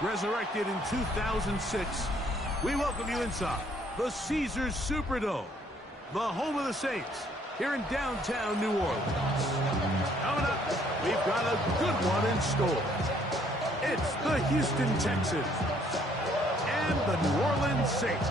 Resurrected in 2006, we welcome you inside the Caesars Superdome, the home of the Saints, here in downtown New Orleans. Coming up, we've got a good one in store. It's the Houston Texans and the New Orleans Saints.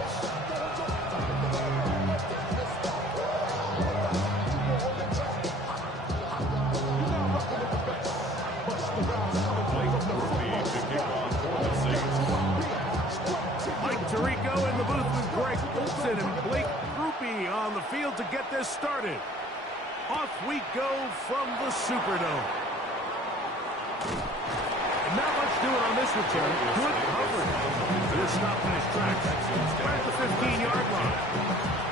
Tirico in the booth with Greg Olsen and Blake Grupe on the field to get this started. Off we go from the Superdome. Not much doing on this return. Good coverage. Good stop in his tracks. Right at the 15-yard line.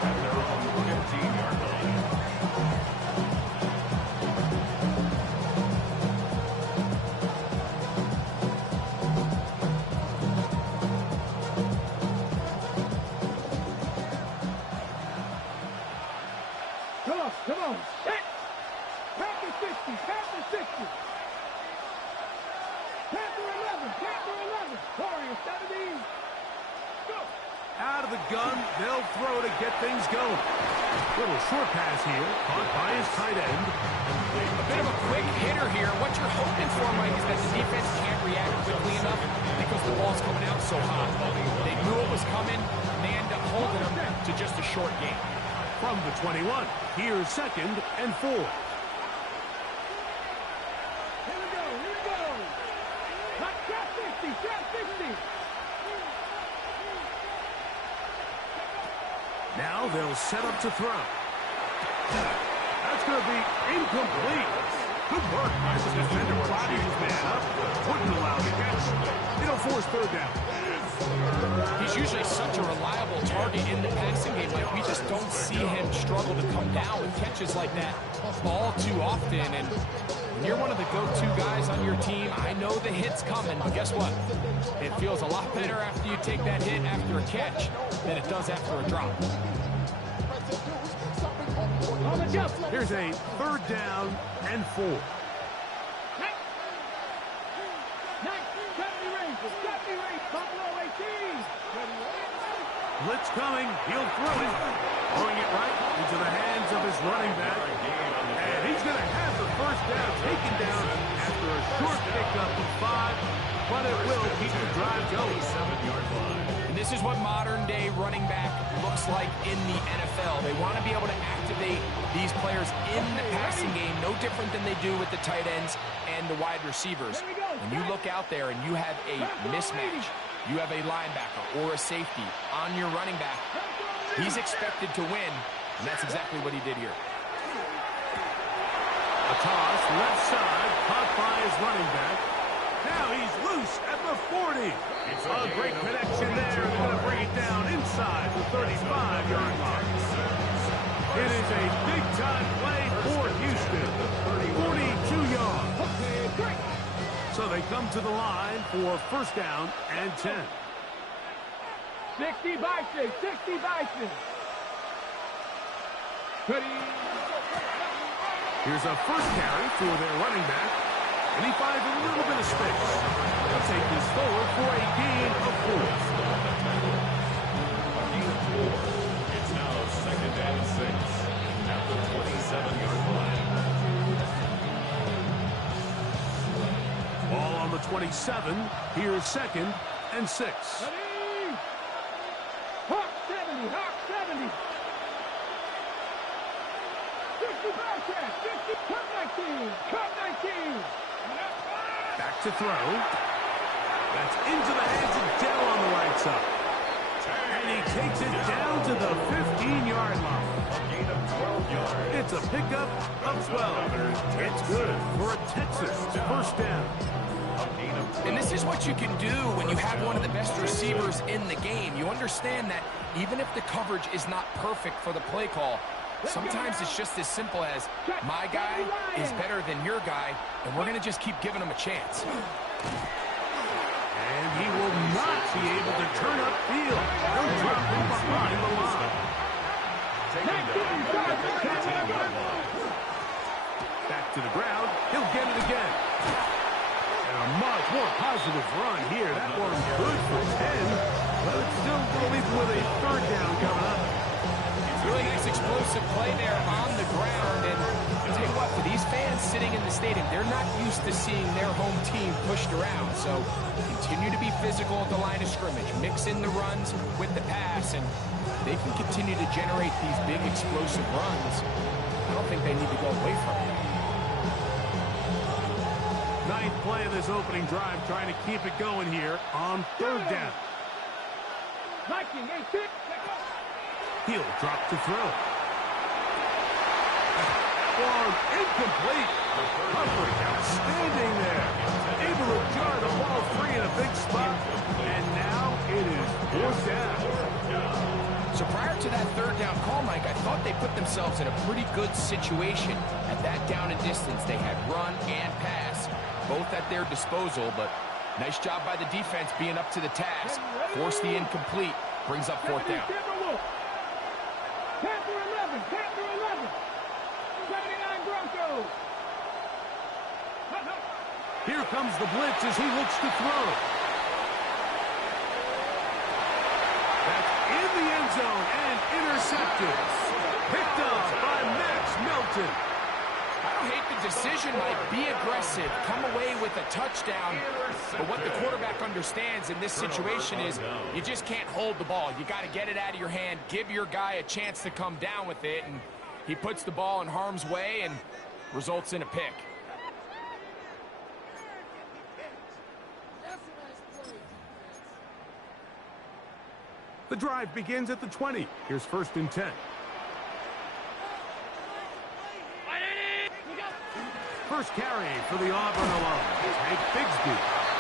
At their own 15-yard line. Come on. Hit. Back to 60. Back to 60. Panther 11. Panther 11. Warriors 17. Go. Out of the gun. They'll throw to get things going. Little short pass here. Caught by his tight end. A bit of a quick hitter here. What you're hoping for, Mike, is that the defense can't react quickly enough because the ball's coming out so hot. They knew it was coming, and they end up holding them to just a short game. From the 21, here's 2nd and 4. Here we go. Shot 60, shot 60. Now they'll set up to throw. That's going to be incomplete. Good work by the defender body his man up. Wouldn't allow the catch. It'll force 3rd down. He's usually such a reliable target in the passing game. Like, we just don't see him struggle to come down with catches like that all too often. And when you're one of the go-to guys on your team, I know the hit's coming, but guess what? It feels a lot better after you take that hit after a catch than it does after a drop. Here's a 3rd down and 4. Blitz coming. He'll throw it. Throwing it right into the hands of his running back. And he's going to have the 1st down taken down after a short pickup of 5. But it will keep the drive going. 7-yard line. And this is what modern-day running back looks like in the NFL. They want to be able to activate these players in the passing game, no different than they do with the tight ends and the wide receivers. When you look out there and you have a mismatch, you have a linebacker or a safety on your running back, he's expected to win, and that's exactly what he did here. A toss, left side, caught by his running back. Now he's loose at the 40. A great connection there. Going to bring it down inside the 35-yard line. It is a big-time play for Houston. 42 yards. So they come to the line for 1st down and 10. 60 by 6. 60 by 6. Ready. Here's a 1st carry for their running back. And he finds a little bit of space. They'll take this forward for a gain of 4. It's now 2nd and 6 at the 27-yard line. Ball on the 27. Here's 2nd and 6. Ready. Hawk 70. Hawk 70. 50 by 10. 50. Cut 19. Cut 19. Back to throw. That's into the hands of Dell on the right side. And he takes it down to the 15-yard line. A gain of 12 yards. It's a pickup of 12. It's good for a Texas 1st down. And this is what you can do when you have one of the best receivers in the game. You understand that even if the coverage is not perfect for the play call, sometimes it's just as simple as my guy is better than your guy, and we're going to just keep giving him a chance. And he will not be able to turn upfield. He'll drop him behind the line. Back to the ground. He'll get it again. And a much more positive run here. That one's good for 10, but it's still going to leave him with a third down coming up. Really nice explosive play there on the ground. And I'll tell you what, for these fans sitting in the stadium, they're not used to seeing their home team pushed around. So continue to be physical at the line of scrimmage. Mix in the runs with the pass, and they can continue to generate these big explosive runs. I don't think they need to go away from it. Ninth play of this opening drive, trying to keep it going here on third down. He'll drop to throw. One incomplete. Coverage outstanding there. Able to jar the ball free in a big spot. And now it is fourth down. So prior to that third down call, Mike, I thought they put themselves in a pretty good situation at that down and distance. They had run and pass, both at their disposal, but nice job by the defense being up to the task. Force the incomplete, brings up fourth down. Panther 11, 79 Broncos. Here comes the blitz as he looks to throw. That's in the end zone and intercepted. Picked up by Max Melton. I don't hate the decision, Mike. Be aggressive. Come away with a touchdown. But what the quarterback understands in this situation is you just can't hold the ball. You got to get it out of your hand, give your guy a chance to come down with it, and he puts the ball in harm's way and results in a pick. The drive begins at the 20. Here's first and 10. First carry for the Auburn alum is Hank Bigsby.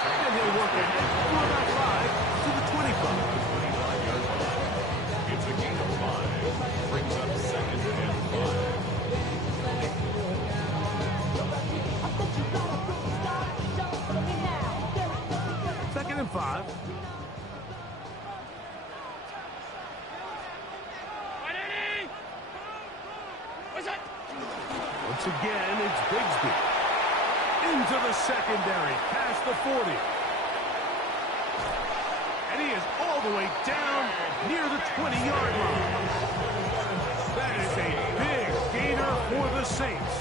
And he'll work ahead for about 5 to the 25. It's a gain of 5. Brings up second and 5. Second and 5. Once again, it's Bigsby. Into the secondary, past the 40. And he is all the way down near the 20-yard line. That is a big gainer for the Saints.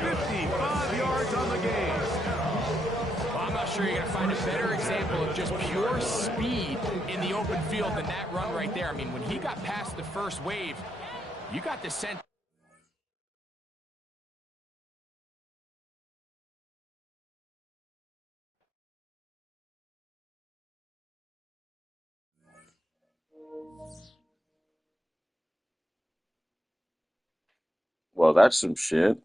55 yards on the game. Well, I'm not sure you're going to find a better example of just pure speed in the open field than that run right there. I mean, when he got past the first wave, you got the sense. Well, that's some shit.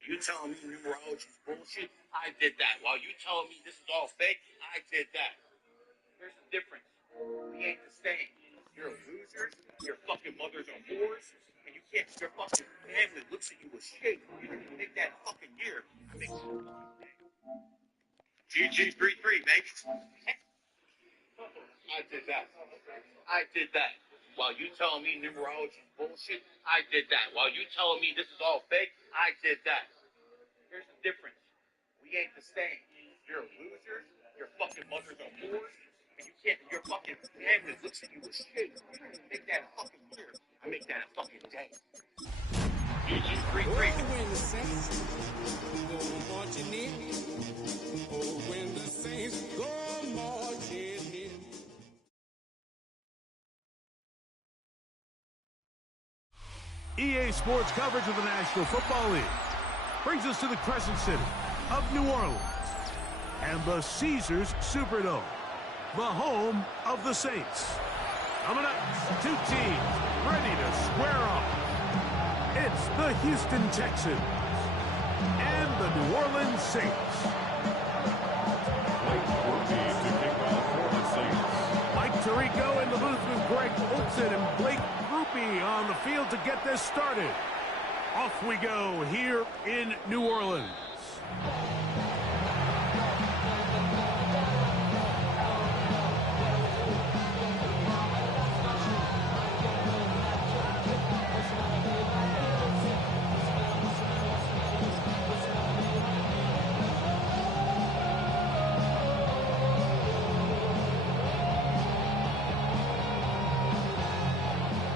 You telling me numerology is bullshit? I did that. While you telling me this is all fake, I did that. There's a difference. We ain't the same. You're losers. Your fucking mothers are whores, and you can't. Your fucking family looks at you with shame. You didn't make that fucking year. I make GG 3-3, baby. I did that. I did that. While you telling me numerology is bullshit, I did that. While you telling me this is all fake, I did that. Here's the difference. We ain't the same. You're losers. Your fucking mothers are whores, and you can't. Your fucking family looks at you with shame. You didn't make that a fucking year. I make that a fucking day. GG 3-3. When the Saints go marching in, oh, when the Saints go marching in. EA Sports coverage of the National Football League brings us to the Crescent City of New Orleans and the Caesars Superdome, the home of the Saints. Coming up, two teams ready to square off. It's the Houston Texans and the New Orleans Saints. Mike Groupie to kick off for the Saints. Mike Tirico in the booth with Greg Olson and Blake Groupie on the field to get this started. Off we go here in New Orleans.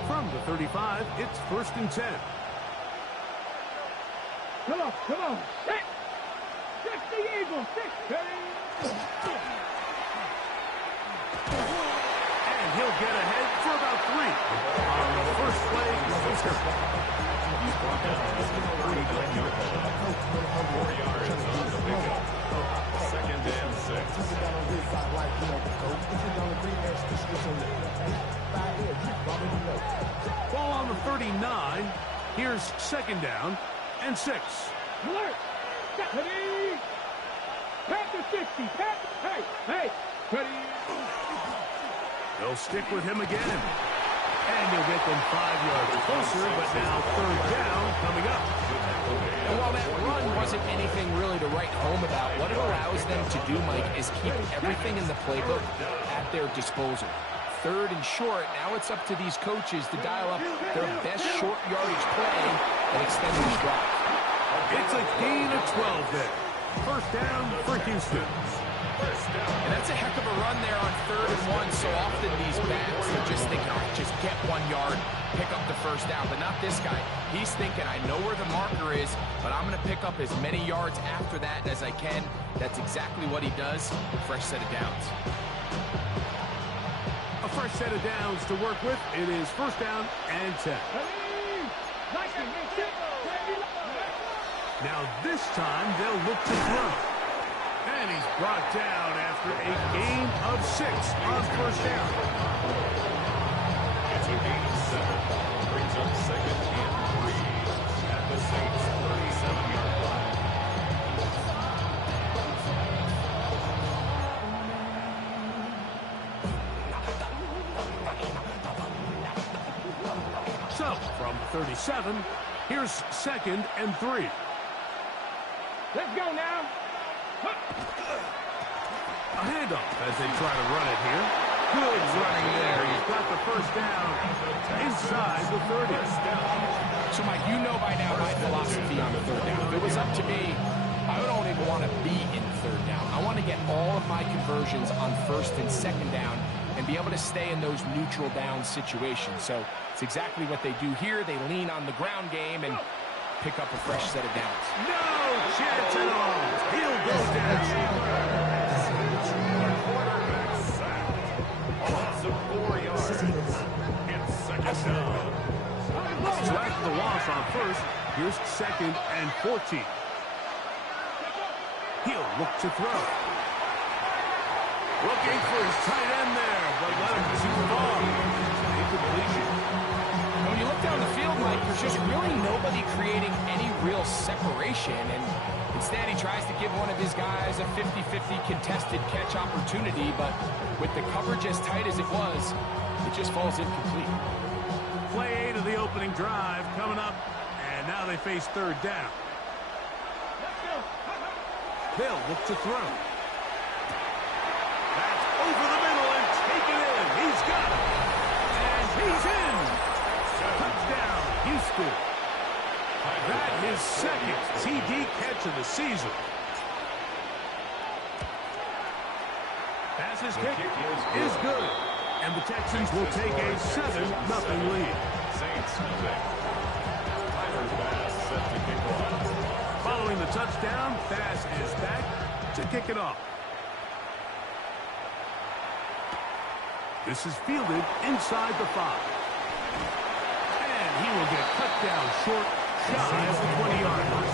From the 35, it's 1st and 10. Come on, come on. Six. Six the Eagles. Six. And he'll get ahead for about 3 on the first play. He's brought down just 4 yards on the pickup. 2nd and 6. Ball on the 39. Here's 2nd down and 6. Alert. Ready. Pat the 60. Pat. Hey. Ready. They'll stick with him again. And he'll get them 5 yards closer, but now 3rd down coming up. And while that run wasn't anything really to write home about, what it allows them to do, Mike, is keep everything in the playbook at their disposal. 3rd and short, now it's up to these coaches to dial up their best short yardage play and extend this drive. It's a gain of 12 there. 1st down for Houston. And that's a heck of a run there on 3rd and 1. So often these backs are just thinking, all right, just get 1 yard, pick up the 1st down. But not this guy. He's thinking, I know where the marker is, but I'm going to pick up as many yards after that as I can. That's exactly what he does. Fresh set of downs. A fresh set of downs to work with. It is 1st down and 10. Now this time they'll look to throw. And he's brought down after a gain of 6 on 1st down. It's a gain of 7. Brings up 2nd and 3 at the Saints' 37-yard line. So, from 37, here's 2nd and 3. Let's go now. A handoff as they try to run it here. Good running there. He's got the 1st down inside the 30. So, Mike, you know by now my philosophy on the 3rd down. If it was up to me, I don't even want to be in 3rd down. I want to get all of my conversions on 1st and 2nd down and be able to stay in those neutral down situations. So it's exactly what they do here. They lean on the ground game and pick up a fresh set of downs. No chance at all. He'll go down. Loss of 4 yards. It's 2nd down. So after the loss on 1st, here's 2nd and 14. He'll look to throw. Looking for his tight end there, but let him too far. completion. When you look down the field, Mike, there's just really nobody creating any real separation. And instead, he tries to give one of his guys a 50-50 contested catch opportunity. But with the coverage as tight as it was, it just falls incomplete. Play 8 of the opening drive coming up. And now they face third down. They'll look to throw. That's over the middle and taken in. He's got it. And he's in. Touchdown, Houston. That is second TD catch of the season. Pass is kicked is good. And the Texans will take a 7-0 lead. Saints nothing. Tyler Bass set to kick off. Following the touchdown, Bass is back to kick it off. This is fielded inside the 5. And he will get cut down short, shy of the 20-yard line.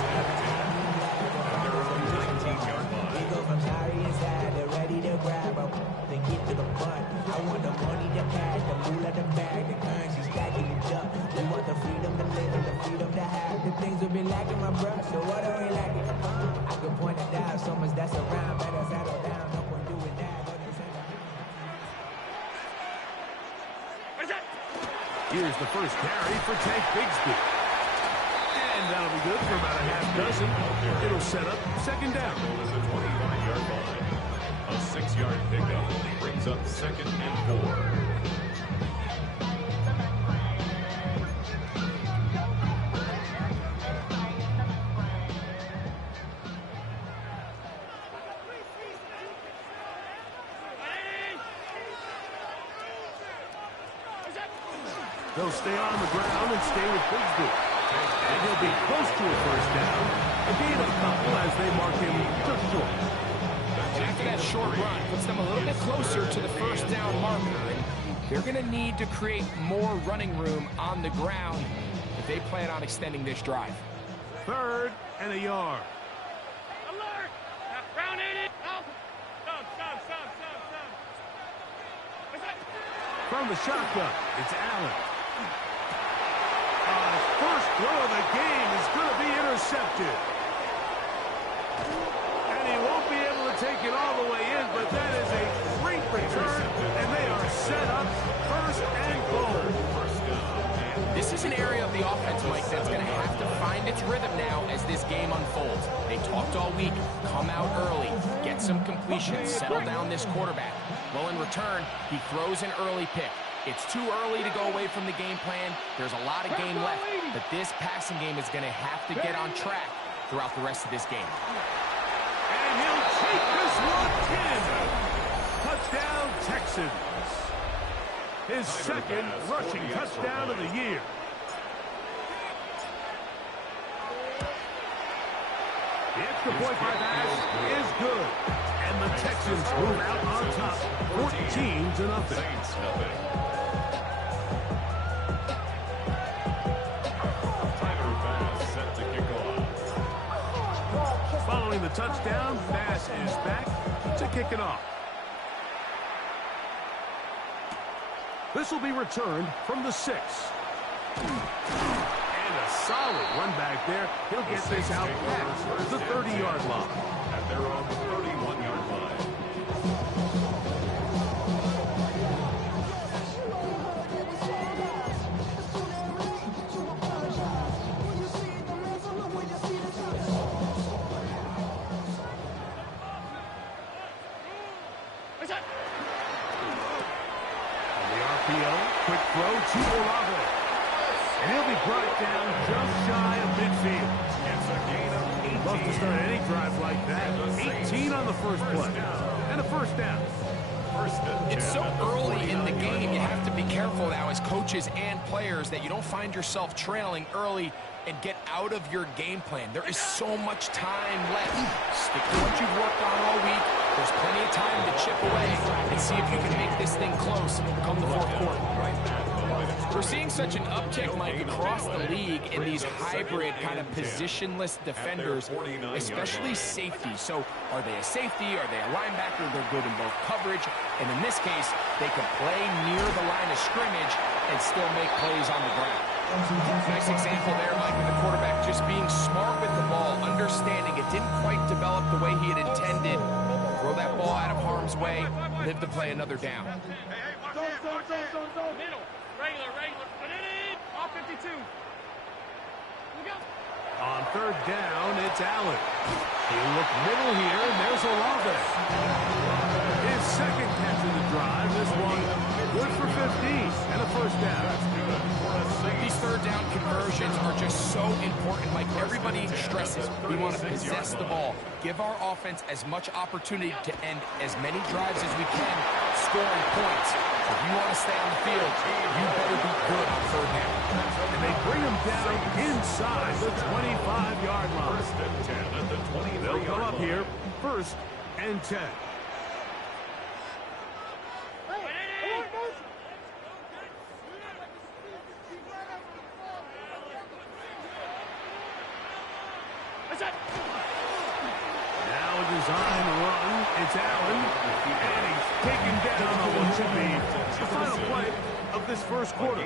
They're on 19-yard line. They go from sorry inside, they're ready to grab them. They get to the front. I want the money, the cash, the moolah, the bag, the currency stacking it up. We want the freedom to live and the freedom to have. The things we've been lacking, my bruh, so what are we lacking? I can point it out, so much that's around. Better settle down, no point doing that. Here's the first carry for Tank Bigsby. And that'll be good for about a half dozen. It'll set up second down. Goal is the 25-yard line. A 6-yard pickup brings up 2nd and 4. They'll stay on the ground and stay with Bigsby. And he'll be close to a first down. A gain of a couple as they mark him just short. And after that short run, puts them a little bit closer to the first down marker. And they're going to need to create more running room on the ground if they plan on extending this drive. 3rd and a yard. Alert! Round 80. Stop. From the shotgun, it's Allen. His first throw of the game is going to be intercepted. And he won't be able to take it all the way in, but that is a great return, and they are set up 1st and goal. This is an area of the offense, Mike, that's going to have to find its rhythm now as this game unfolds. They talked all week, come out early, get some completions, settle down this quarterback. Well, in return, he throws an early pick. It's too early to go away from the game plan. There's a lot of game left, but this passing game is going to have to get on track throughout the rest of this game. And he'll take this one in. Touchdown, Texans. His 2nd rushing touchdown of the year. The extra point by Bass is good. And the Texans move out on top, 14-0. Saints nothing. Tyler Bass set to kick off. Following the touchdown, Bass is back to kick it off. This will be returned from the 6. And a solid run back there. He'll get this out past the 30-yard line. At their own 31-yard line. Quick throw to Olave. And he'll be brought down just shy of midfield. It's a gain of 18. Love to start any drive like that. 18 on the first play. And a first down. It's so early in the game, you have to be careful now as coaches and players that you don't find yourself trailing early and get out of your game plan. There is so much time left. Stick to what you've worked on all week. There's plenty of time to chip away and and see if you can make this thing close come the fourth quarter. We're seeing such an uptick, Mike, across the league in these hybrid kind of positionless defenders, especially safety. So are they a safety? Are they a linebacker? They're good in both coverage. And in this case, they can play near the line of scrimmage and still make plays on the ground. Nice example there, Mike, of the quarterback just being smart with the ball, understanding it didn't quite develop the way he had intended. Throw that ball out of harm's way, live to play another down. Middle. Regular. Put it in. All 52. Look out. On third down, it's Allen. He'll look middle here, and there's Olave. His second catch of the drive. This one good for 15 and a first down. These third down conversions are just so important. Like everybody stresses, we want to possess the ball, give our offense as much opportunity to end as many drives as we can, scoring points. If you want to stay on the field, you better be good on third down. And they bring him down inside the 25-yard line. First and 10 at the 23-yard line. They'll come up here, first and 10. Now a design run. It's Allen, and he's taken down on what should be the final play of this first quarter.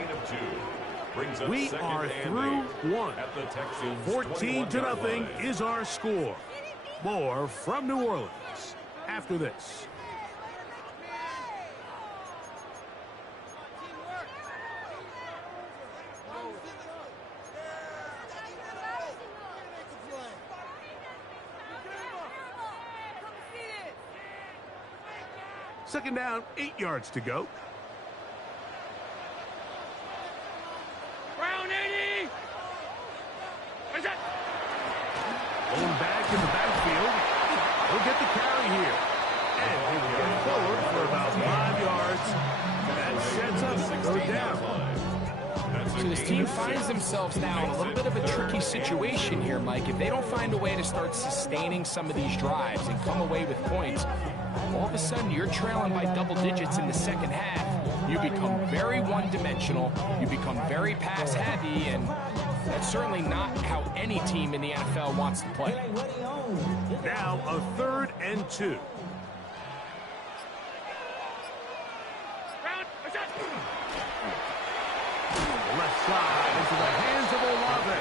We are through one. 14-0 is our score. More from New Orleans after this. Second down, 8 yards to go. Brown 80. Where's that? Going back in the backfield. He'll get the carry here. And he'll get forward for about 5 yards. That sets up third down. So this team finds themselves now in a little bit of a tricky situation here, Mike. If they don't find a way to start sustaining some of these drives and come away with points, all of a sudden you're trailing by double digits in the second half. You become very one-dimensional. You become very pass-heavy, and that's certainly not how any team in the NFL wants to play. Now a 3rd and 2. Left side into the hands of Olave.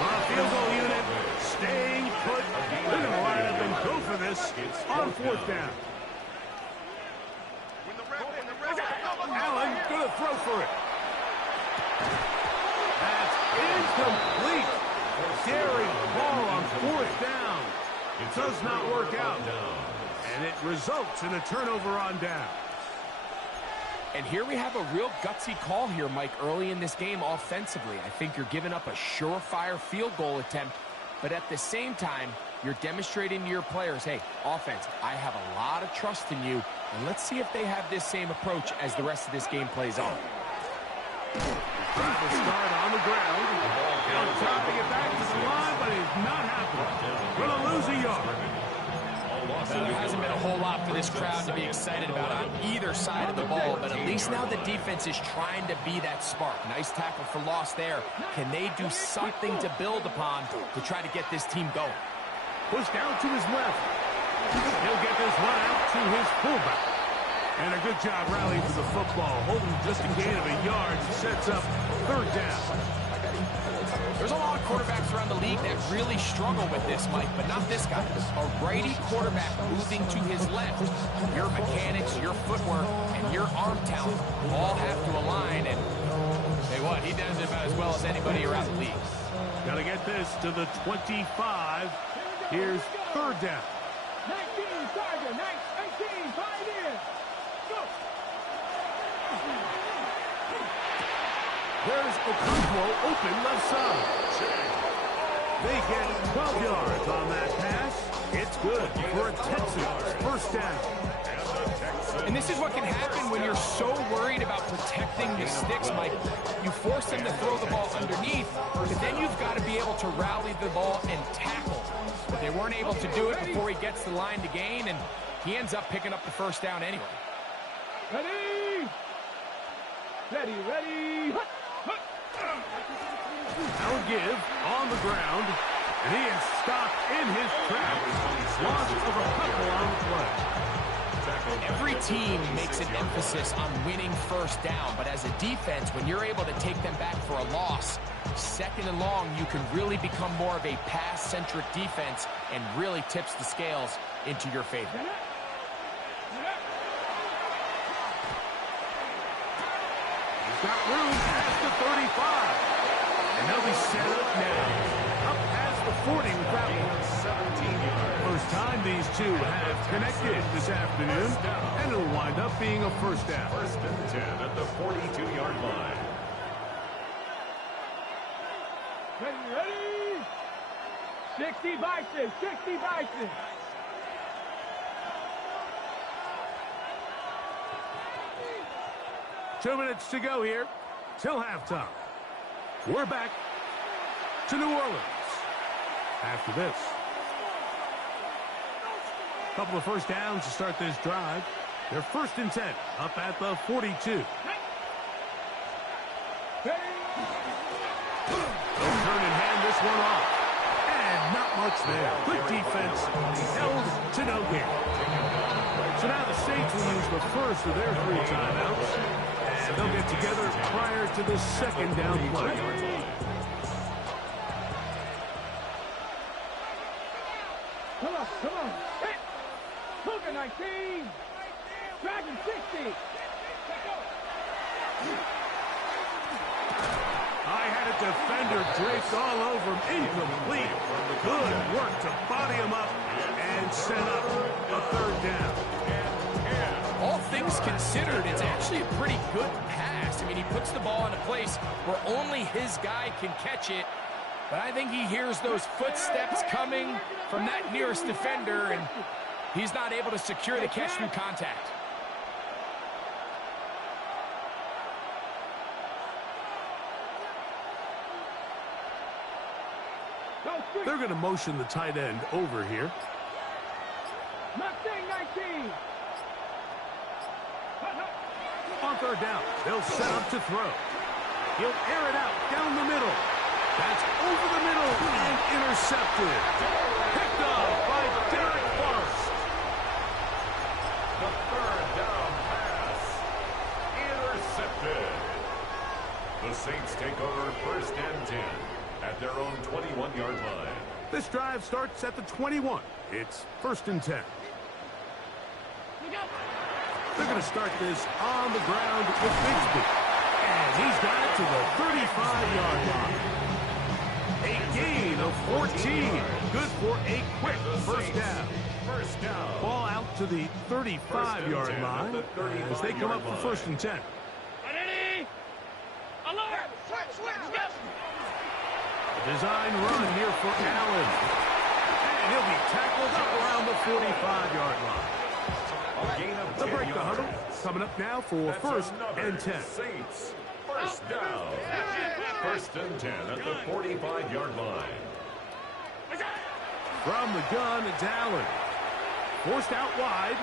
On field goal unit, staying put. They're going to line up and go for this on 4th down. Allen going to throw for it. That's incomplete. Daring ball on 4th down. It does not work out. And it results in a turnover on down. And here we have a real gutsy call here, Mike, early in this game offensively. I think you're giving up a surefire field goal attempt, but at the same time, you're demonstrating to your players, hey, offense, I have a lot of trust in you, and let's see if they have this same approach as the rest of this game plays on. Trying to start on the ground. He'll try to get back to the line, but it's not happening. Going to lose a yard. There hasn't been a whole lot for this crowd to be excited about on either side of the ball, but at least now the defense is trying to be that spark. Nice tackle for loss there. Can they do something to build upon to try to get this team going? Pushed out to his left. He'll get this one out to his fullback. And a good job rallying for the football. Holding just a gain of a yard. Sets up 3rd down. There's a lot of quarterbacks around the league that really struggle with this, Mike, but not this guy. A righty quarterback moving to his left. Your mechanics, your footwork, and your arm talent all have to align, and say what, he does it about as well as anybody around the league. Got to get this to the 25. Here's 3rd down. 19, target, 19, 5 in. Go. There's Okonkwo open left side. They get 12 yards on that pass. It's good for a Texans 1st down. And this is what can happen when you're so worried about protecting the sticks, Mike. You force them to throw the ball underneath, but then you've got to be able to rally the ball and tackle. But they weren't able to do it before he gets the line to gain, and he ends up picking up the first down anyway. Ready! Ready, ready! Now a give on the ground, and he is stopped in his tracks. Loss of a couple on the play. Every team makes an emphasis on winning first down, but as a defense, when you're able to take them back for a loss, second and long, you can really become more of a pass-centric defense and really tips the scales into your favor. He's got room past the 35. And they'll be set up now. Up past the 40 with that one. 17 yards. First time these two have connected this afternoon, and it'll wind up being a first down. First and 10 at the 42-yard line. Ready? 60 Bison, 60 Bison. Two minutes to go here till halftime. We're back to New Orleans after this. Couple of first downs to start this drive. They're first and 10 up at the 42. They'll turn and hand this one off. And not much there. Good defense. Held to no gain. So now the Saints will use the first of their 3 timeouts. And they'll get together prior to the second down play. Come on. Hit. Cougar 19. Dragon 60. I had a defender draped all over him. Incomplete. Good work to body him up and set up a third down. All things considered, it's actually a pretty good pass. I mean, he puts the ball in a place where only his guy can catch it. But I think he hears those footsteps coming from that nearest defender, and he's not able to secure the catch through contact. They're going to motion the tight end over here. Mustang 19. On third down, they'll set up to throw. He'll air it out down the middle. That's over the middle and intercepted. Picked up by Derek Forrest. The third down pass. Intercepted. The Saints take over first and 10 at their own 21-yard line. This drive starts at the 21. It's first and 10. They're going to start this on the ground with Bigsby. And he's got it to the 35-yard line. A gain of 14. Good for a quick first down. First down. Ball out to the 35-yard line as they come up for first and 10. Ready? Alert! Switch! A design run here for Allen. And he'll be tackled up around the 45-yard line. They'll break the huddle. Coming up now for first and 10. Saints. First down. First and 10 at the 45-yard line. From the gun, it's Allen. Forced out wide.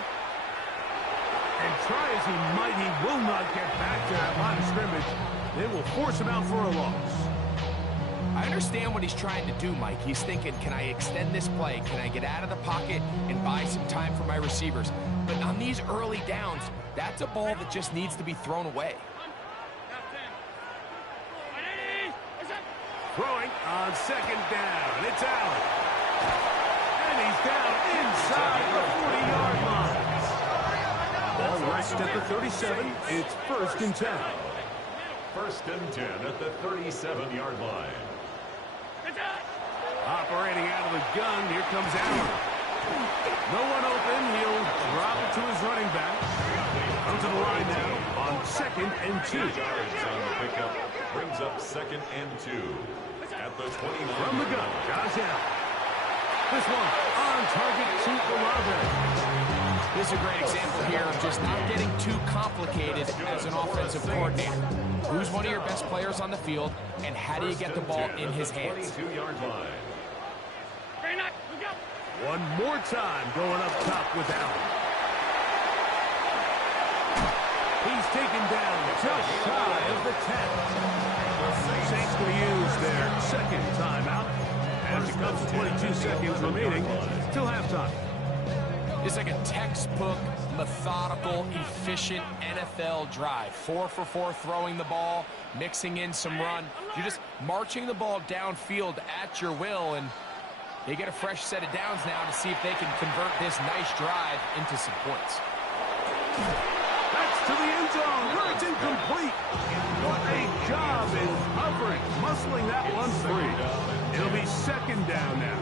And try as he might, he will not get back to that line of scrimmage. They will force him out for a loss. I understand what he's trying to do, Mike. He's thinking, can I extend this play? Can I get out of the pocket and buy some time for my receivers? But on these early downs, that's a ball that just needs to be thrown away. Throwing on second down. It's Allen. And he's down inside the 40-yard line. Ball reached at the 37. It's first and 10. First and 10 at the 37-yard line. Operating out of the gun, here comes Allen. No one open, he'll drop it to his running back. Comes to the line now on second and 2. Yards on the pickup brings up second and 2 at the 29. From the gun, Josh Allen. This one on target to Olave. This is a great example here of just not getting too complicated as an offensive coordinator. Who's one of your best players on the field, and how do you get the ball in his hands? 22-yard line. One more time going up top with Allen. He's taken down just shy of the 10. Saints going to use their second timeout as it comes to 22 seconds remaining till halftime. It's like a textbook, methodical, efficient NFL drive. 4 for 4 throwing the ball, mixing in some run. You're just marching the ball downfield at your will, and they get a fresh set of downs now to see if they can convert this nice drive into some points. That's to the end zone where it's incomplete. What a job in covering, muscling that one free. It'll be second down now.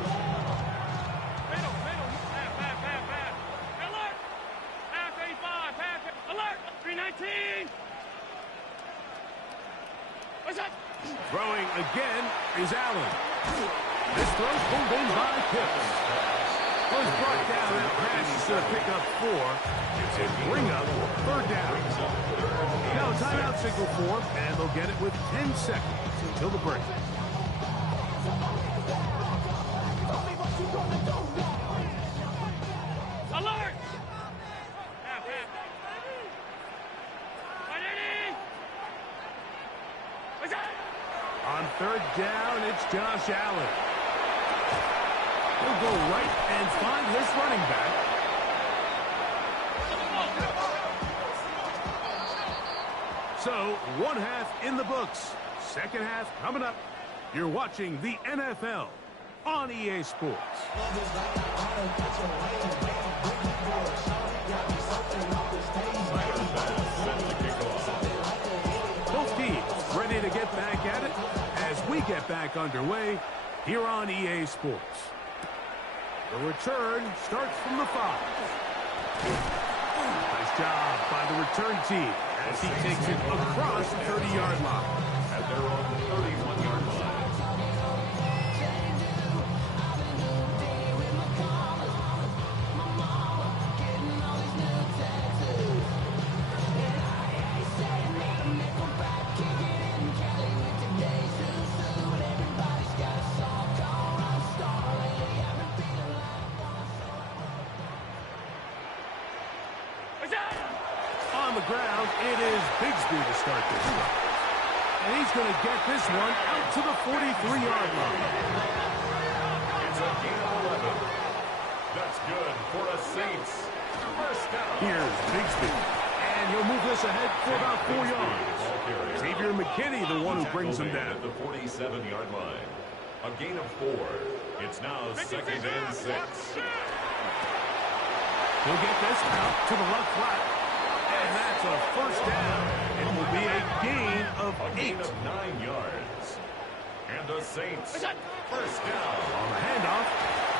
Throwing again is Allen. This throw's pulled in by Pitts. Was brought down and pass to pick up 4. And bring up third down. Now timeout signal for them, and they'll get it with 10 seconds until the break. Alert! On third down, it's Josh Allen. He'll go right and find his running back. So, one half in the books. Second half coming up. You're watching the NFL on EA Sports. Both teams ready to get back at it as we get back underway here on EA Sports. The return starts from the 5. Nice job by the return team as he takes it across the 30-yard line. At their own 31-yard line. On the ground, it is Bigsby to start this drive. And he's going to get this one out to the 43-yard line. It's a gain of 11. That's good for a Saints. First down. Here's Bigsby. And he'll move this ahead for about 4 yards. Xavier McKinney, the one who brings him down. At the 47-yard line. A gain of 4. It's now second and 6. He'll get this out to the left flat. And that's a first down. It will be a gain of 8. A gain of 9 yards. And the Saints first down. On the handoff,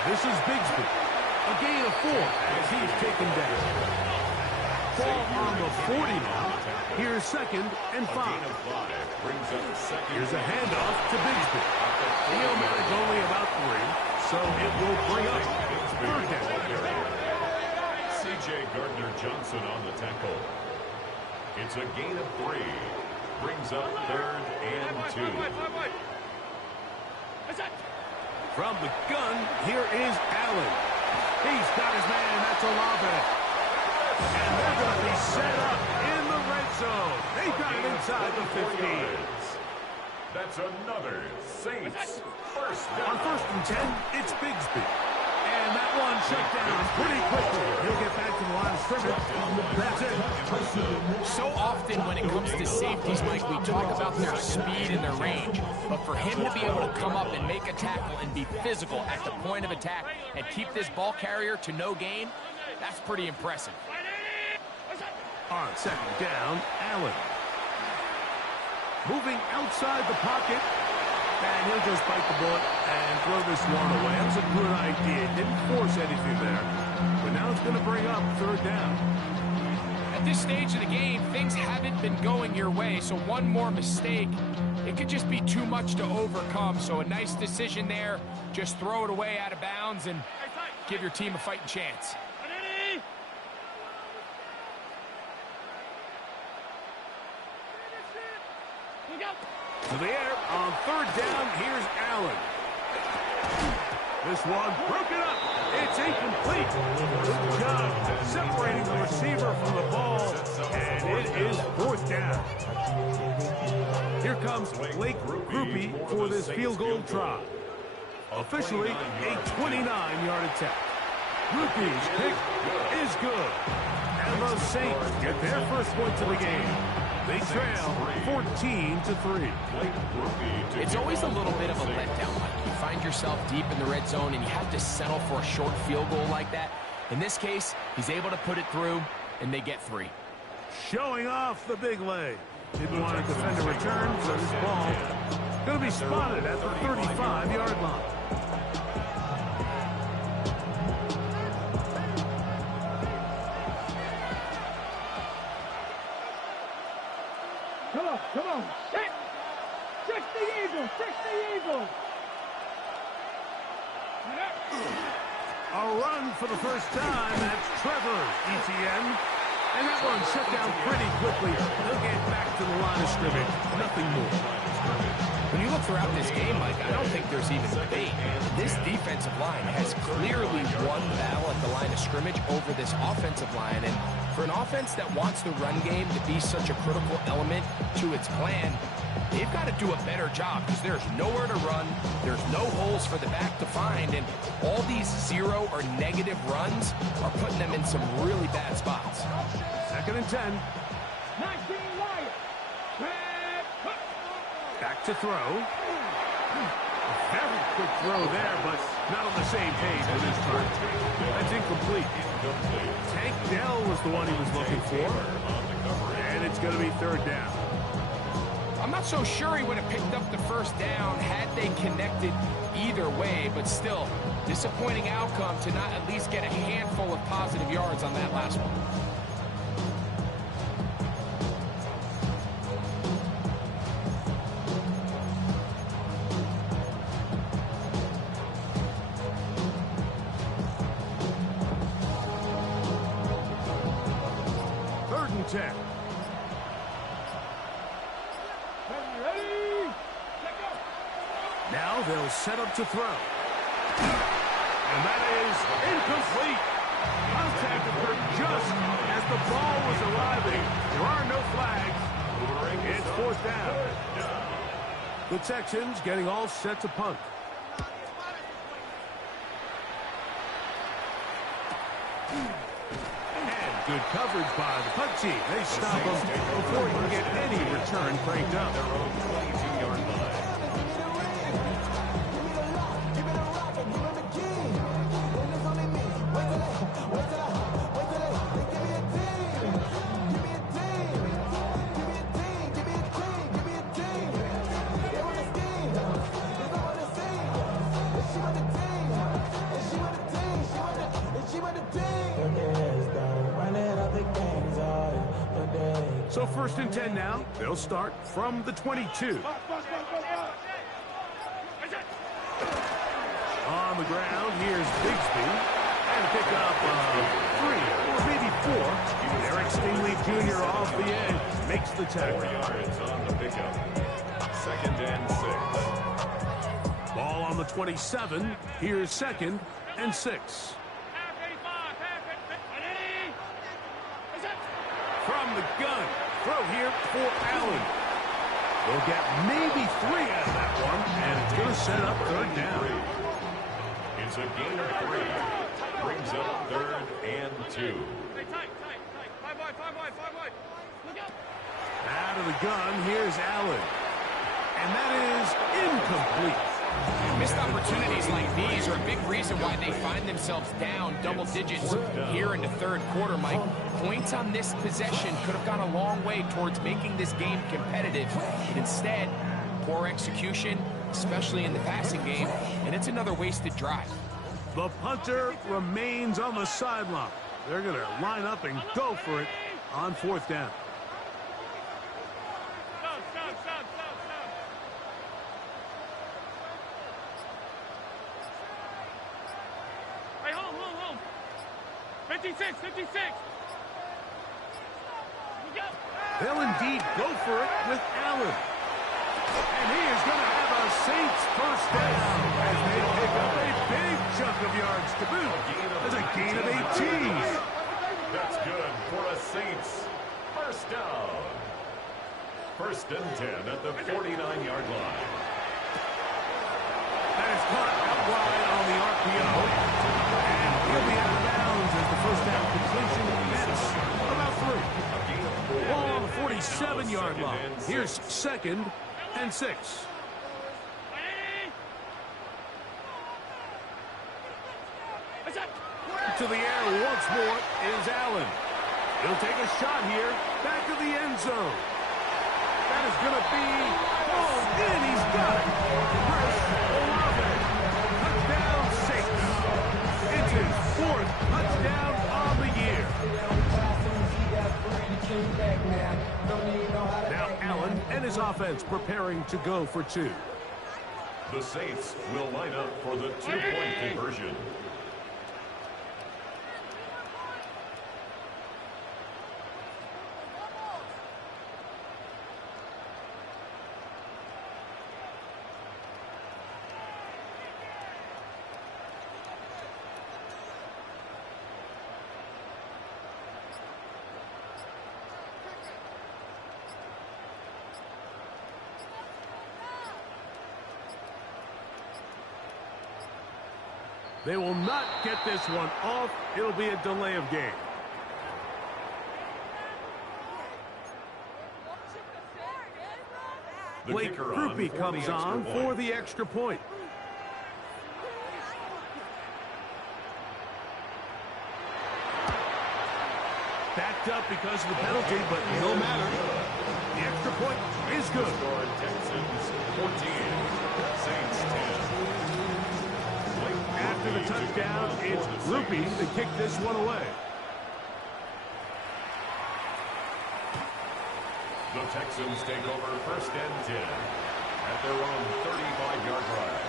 this is Bigsby. A gain of 4 as he's taken down. Ball on the 40 now. Here's second and 5. Brings up second. Here's a handoff to Bigsby. He'll manage only about 3, so it will bring up third down. C.J. Gardner-Johnson on the tackle. It's a gain of 3. Brings up third and 2. From the gun, here is Allen. He's got his man. That's Olave. And they're going to be set up in the red zone. They got it inside the 15. That's another Saints first down. On first and 10, it's Bigsby. And that one shut down pretty quickly. He'll get back to the line of scrimmage. That's it. So often when it comes to safeties, Mike, we talk about their speed and their range. But for him to be able to come up and make a tackle and be physical at the point of attack and keep this ball carrier to no gain, that's pretty impressive. On second down, Allen. Moving outside the pocket. And he'll just bite the bullet and throw this one away. That was a good idea. Didn't force anything there. But now it's going to bring up third down. At this stage of the game, things haven't been going your way, so one more mistake, it could just be too much to overcome. So a nice decision there. Just throw it away out of bounds and give your team a fighting chance. To the air on third down, here's Allen. This one broken up. It's incomplete. Good job separating the receiver from the ball. And it is comes Blake Groupie for this field goal try. Officially a 29-yard attempt. Groupie's kick is good. And the Saints get their first points of the game. They trail 14-3. It's always a little bit of a letdown. Like you find yourself deep in the red zone and you have to settle for a short field goal like that. In this case, he's able to put it through, and they get 3. Showing off the big leg. Didn't want to defend a return, so this ball going to be spotted at the 35-yard line. Come on. Hit. Trick the Eagles. Trick the Eagles. A run for the first time. That's Trevor Etienne. And that one shut down pretty quickly. They'll get back to the line of scrimmage. Nothing more. When you look throughout this game, Mike, I don't think there's even debate. This defensive line has clearly won the battle at the line of scrimmage over this offensive line. And for an offense that wants the run game to be such a critical element to its plan, they've got to do a better job because there's nowhere to run. There's no holes for the back to find. And all these 0 or negative runs are putting them in some really bad spots. 2nd and 10. 19 Lions. Back to throw. A very quick throw there, but not on the same page with his target. That's incomplete. Tank Dell was the one he was looking for. And it's going to be 3rd down. I'm not so sure he would have picked up the first down had they connected either way, but still, disappointing outcome to not at least get a handful of positive yards on that last one. Third and 10. Now they'll set up to throw. And that is incomplete. Contact occurred just as the ball was arriving. There are no flags. It's 4th down. The Texans getting all set to punt. And good coverage by the punt team. They stop him before he can get any return cranked up. Their own 22-yard line. So 1st and 10 now. They'll start from the 22. On the ground, here's Bigsby. And a pickup of 3 or maybe 4. Eric Stingley Jr. off the edge makes the tackle. 4 yards on the pickup. 2nd and 6. Ball on the 27. Here's 2nd and 6. From the gun. Throw here for Allen. They'll get maybe 3 out of that one, and it's going to set up 3rd down. It's a gain of 3. Brings up 3rd and 2. Out of the gun, here's Allen. And that is incomplete. Missed opportunities like these are a big reason why they find themselves down double digits here in the 3rd quarter, Mike. Points on this possession could have gone a long way towards making this game competitive. Instead, poor execution, especially in the passing game, and it's another wasted drive. The punter remains on the sideline. They're going to line up and go for it on 4th down. Hey, hold. 56. They'll indeed go for it with Allen. And he is going to have a Saints first down as they pick up a big chunk of yards to boot. There's a gain of 18. That's good for a Saints first down. First and 10 at the 49-yard line. That is caught out wide on the RPO. And he'll be out of bounds as the first down completion hits about 3. Ball on the 47-yard line. Here's 2nd and 6. To the air once more is Allen. He'll take a shot here. Back to the end zone. That is going to be ball in. He's got it. Chris Olave. Touchdown 6. It's his 4th touchdown on the year. Now Allen and his offense preparing to go for 2. The Saints will line up for the 2-point conversion. They will not get this one off. It'll be a delay of game. Blake Krupe comes on for the extra point. Backed up because of the penalty, but no matter. The extra point is good. Texans 14, Saints 10. After the touchdown, it's Krupe to kick this one away. The Texans take over first and 10 at their own 35-yard line.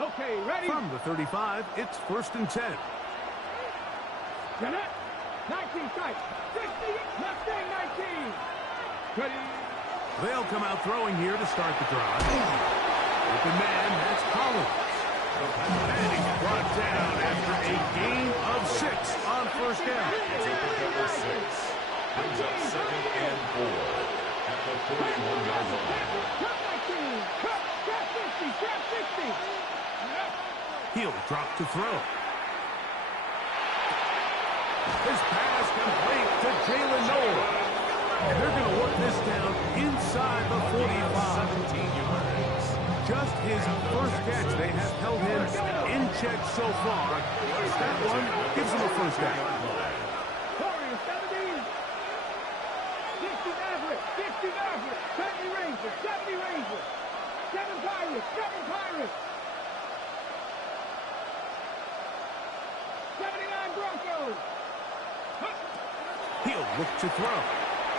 Okay, ready? From the 35, it's first and 10. Get it? 19 tight. 60, left thing, 19. Ready? They'll come out throwing here to start the drive. Open man, that's Collins. And he's brought down after a gain of 6 on first down. It's a pick number 6. Brings up 2nd and 4 at the 41-yard line. Cut 19. Cut 50. Cut 60. He'll drop to throw. His pass complete to Jalen Noel. And they're going to work this down inside the 45. 17 yards. Just his first catch. They have held him in check so far. That one gives him a first down. Warriors 70. 60 Maverick. 60 Maverick. 70 Rangers. 70 Rangers. 7 Pirates. 7 Pirates. 79 Broncos. He'll look to throw.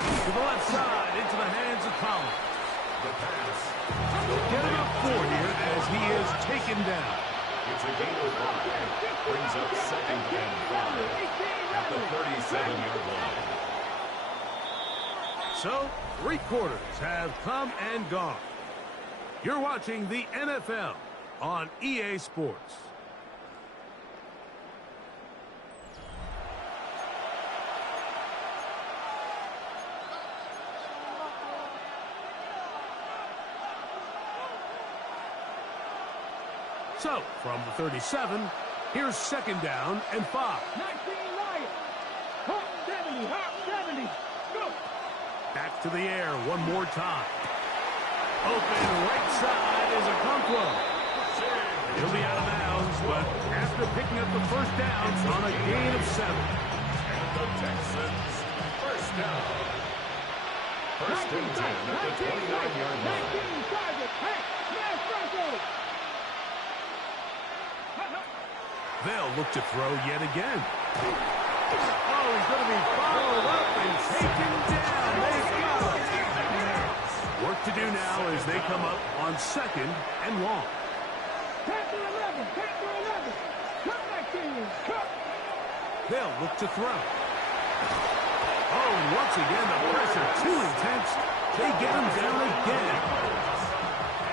To the left side, into the hands of Collins. The pass. They'll get him up 4 here as he is taken down. It's a gain of 5. Brings up 2nd and 5 at the 37-yard line. So, 3 quarters have come and gone. You're watching the NFL on EA Sports. So, from the 37, here's 2nd down and 5. 19 Lions. Hawk 70. Hawk 70. Go. Back to the air one more time. Open right side is a Okonkwo. He'll be out of bounds, but after picking up the first down on a gain of 7. And the Texans first down. First and 10 at the 29-yard line. 19 target. Hey, smash Bronco. They'll look to throw yet again. Oh, he's going to be followed up and taken down. They've got him. Work to do now as they come up on 2nd and long. Panther 11. Panther 11. Cut 19. Cut. They'll look to throw. Oh, and once again, the pressure too intense. They get him down again.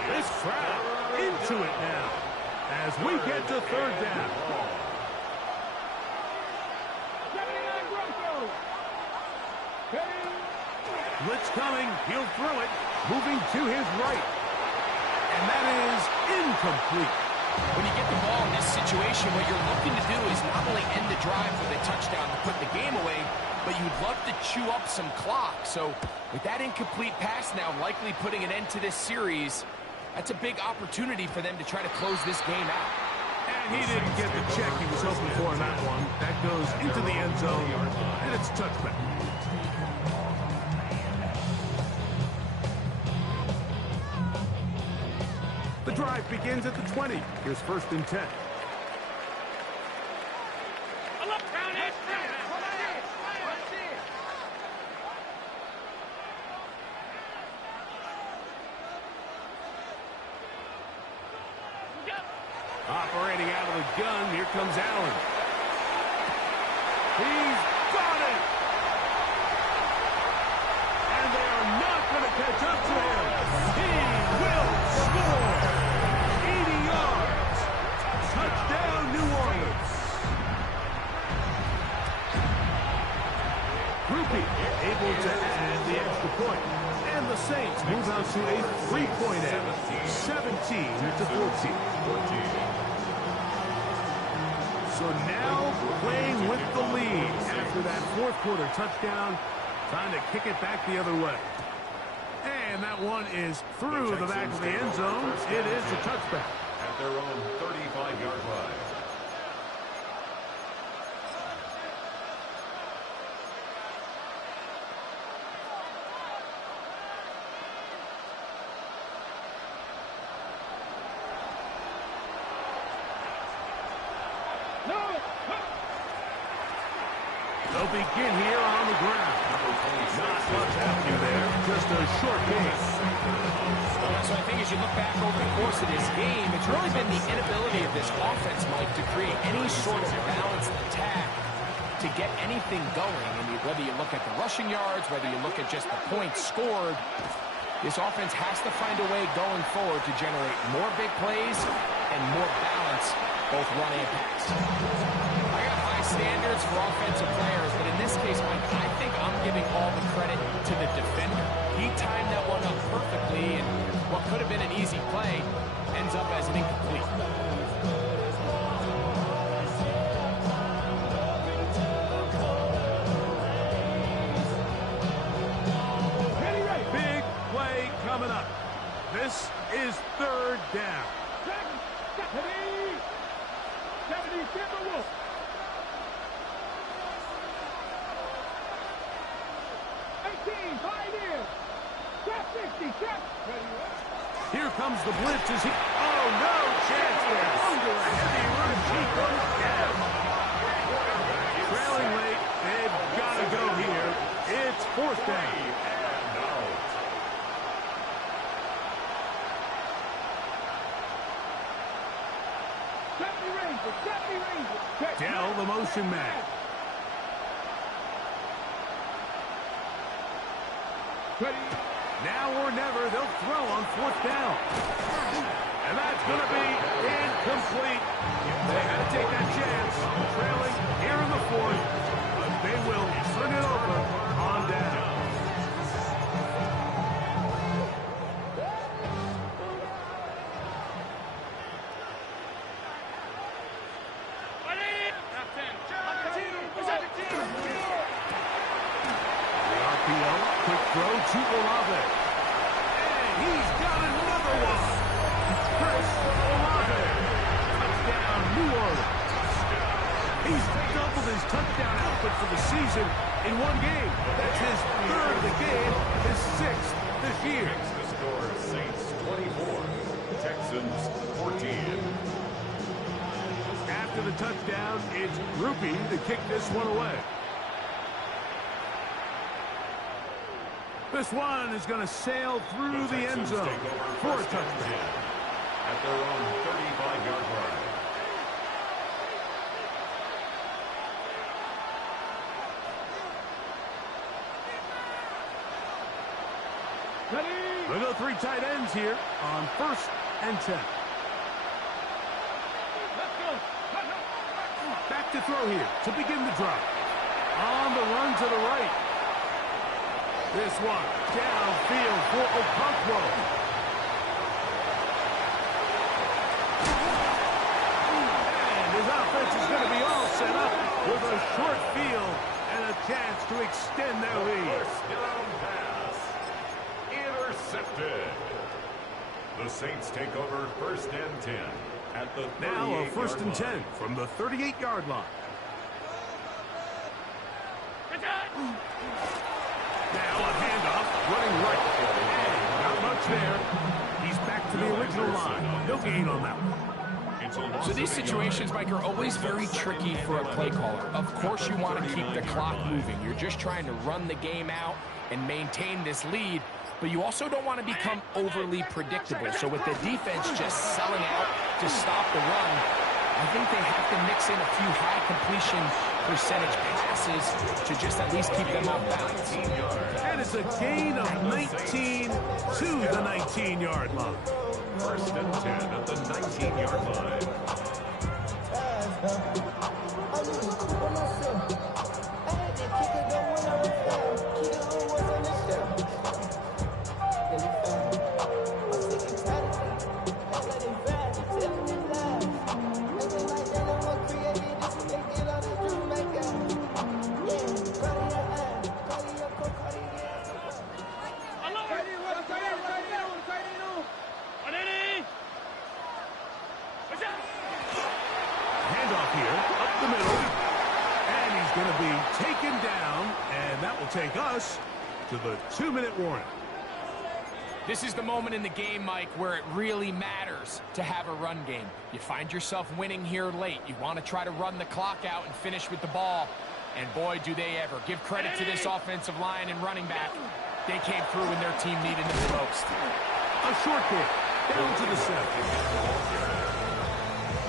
This crowd into it now as we get to third down. Blitz coming. He'll throw it. Moving to his right. And that is incomplete. When you get the ball in this situation, what you're looking to do is not only end the drive with a touchdown to put the game away, but you'd love to chew up some clock. So with that incomplete pass now likely putting an end to this series, that's a big opportunity for them to try to close this game out. And he didn't get the check he was hoping for in that one. That goes into the end zone, and it's touchback. The drive begins at the 20. Here's 1st and 10. Operating out of the gun, here comes Allen. He's got it! And they are not going to catch up to him. He will score! 80 yards! Touchdown, New Orleans! Groupie able to add the extra point. And the Saints move out to a 3-point edge. 17-14. So now playing with the lead after that 4th quarter touchdown. Time to kick it back the other way. And that one is through the back of the end zone. It is a touchback. At their own 35-yard line. They'll begin here on the ground. Not much happening there. Just a short gain. So I think as you look back over the course of this game, it's really been the inability of this offense, Mike, to create any sort of balanced attack to get anything going. And whether you look at the rushing yards, whether you look at just the points scored, this offense has to find a way going forward to generate more big plays and more balance, both run and pass. I got high standards for offensive players, but in this case, Mike, I think I'm giving all the credit to the defender. He timed that one up perfectly, and what could have been an easy play ends up as an incomplete. Big play coming up. This is 3rd down. 70 Timberwolves. Here comes the blitz as he... Oh, no chance there. Under a heavy rush, he goes down. Trailing late, they've got to go here. It's 4th down. Dell, the motion man. Now or never, they'll throw on 4th down. And that's going to be incomplete. They had to take that chance. Trailing here in the 4th. But they will turn it over on down. Quick throw to Olave. And he's got another one. Chris Olave. Touchdown, New Orleans. He's doubled his touchdown output for the season in one game. That's his 3rd of the game, his 6th this year. The score, Saints 24, Texans 14. After the touchdown, it's Groupie to kick this one away. This one is going to sail through the end zone for a touchdown. At their own 35-yard line. We'll go 3 tight ends here on 1st and 10. Back to throw here to begin the drive. On the run to the right. This one downfield for Okonkwo. And his offense is going to be all set up with a short field and a chance to extend their lead. First down pass. Intercepted. The Saints take over 1st and 10 at the 38-yard line. Now a 1st and 10 from the 38-yard line. Now a handoff, running right. And not much there. He's back to the original line. No gain on that one. So these situations, Mike, are always very tricky for a play caller. Of course you want to keep the clock moving. You're just trying to run the game out and maintain this lead, but you also don't want to become overly predictable. So with the defense just selling out to stop the run, I think they have to mix in a few high completion percentage passes to just at least keep them off balance. And it's a gain of 19 to the 19-yard line. 1st and 10 at the 19-yard line. Handoff here, up the middle. And he's going to be taken down, and that will take us to the 2-minute warning. This is the moment in the game, Mike, where it really matters to have a run game. You find yourself winning here late. You want to try to run the clock out and finish with the ball. And boy, do they ever. Give credit to this offensive line and running back. They came through when their team needed them the most. A short kick, down to the 7.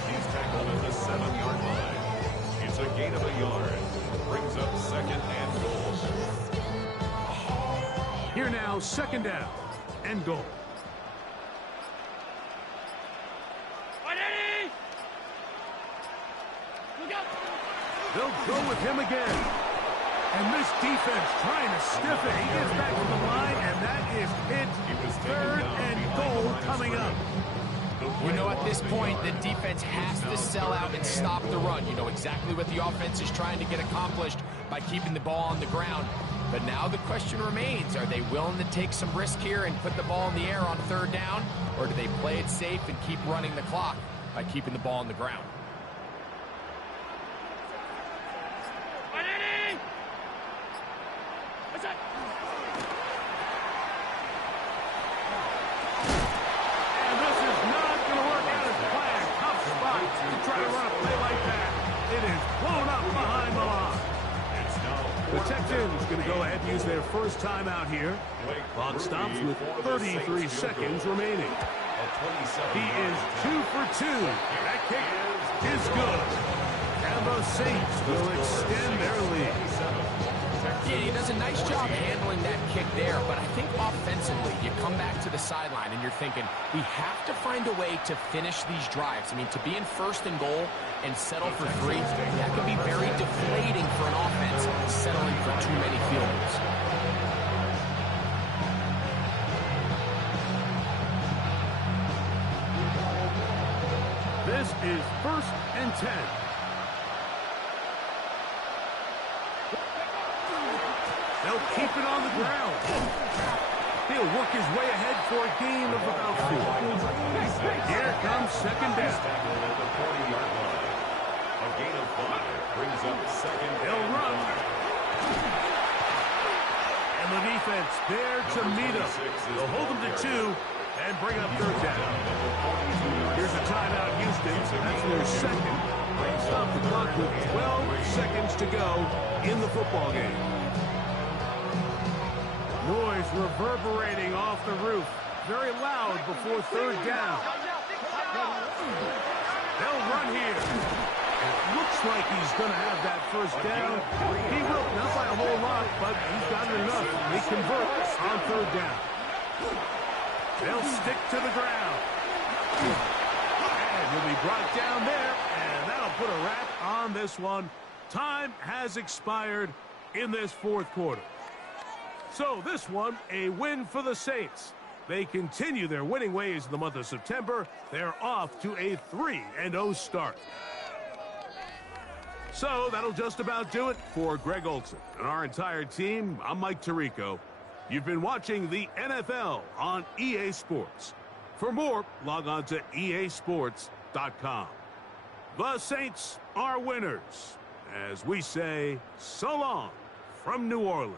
He's tackled at the 7-yard line. It's a gain of a yard. Brings up 2nd and goal. Here now, 2nd down and goal. They'll go with him again. And this defense trying to stiff it. He gets back to the line, and that is it. 3rd and goal coming up. You know, at this point, the defense has to sell out and stop the run. You know exactly what the offense is trying to get accomplished by keeping the ball on the ground. But now the question remains, are they willing to take some risk here and put the ball in the air on 3rd down? Or do they play it safe and keep running the clock by keeping the ball on the ground? Going to go ahead and use their first timeout here. Clock stops with 33 seconds remaining. He is 2 for 2. That kick is good. And the Saints will extend their lead. Yeah, he does a nice job handling that kick there, but I think offensively, you come back to the sideline and you're thinking, we have to find a way to finish these drives. I mean, to be in 1st and goal and settle for 3, that can be very deflating for an offense settling for too many field goals. This is 1st and 10. They'll keep it on the ground. He'll work his way ahead for a gain of about 4. Here comes 2nd down. At the 40-yard line. A gain of 5 brings up 2nd. They'll run. And the defense there to meet him. They'll hold them to 2 and bring up 3rd down. Here's a timeout, Houston. That's their 2nd. Stop the clock with 12 seconds to go in the football game. Noise reverberating off the roof. Very loud before 3rd down. They'll run here. It looks like he's going to have that 1st down. He will, not by a whole lot, but he's got enough. They convert on 3rd down. They'll stick to the ground. And he'll be brought down there, and that'll put a wrap on this one. Time has expired in this fourth quarter. So this one, a win for the Saints. They continue their winning ways in the month of September. They're off to a 3-0 start. So that'll just about do it for Greg Olson and our entire team. I'm Mike Tirico. You've been watching the NFL on EA Sports. For more, log on to easports.com. The Saints are winners, as we say so long from New Orleans.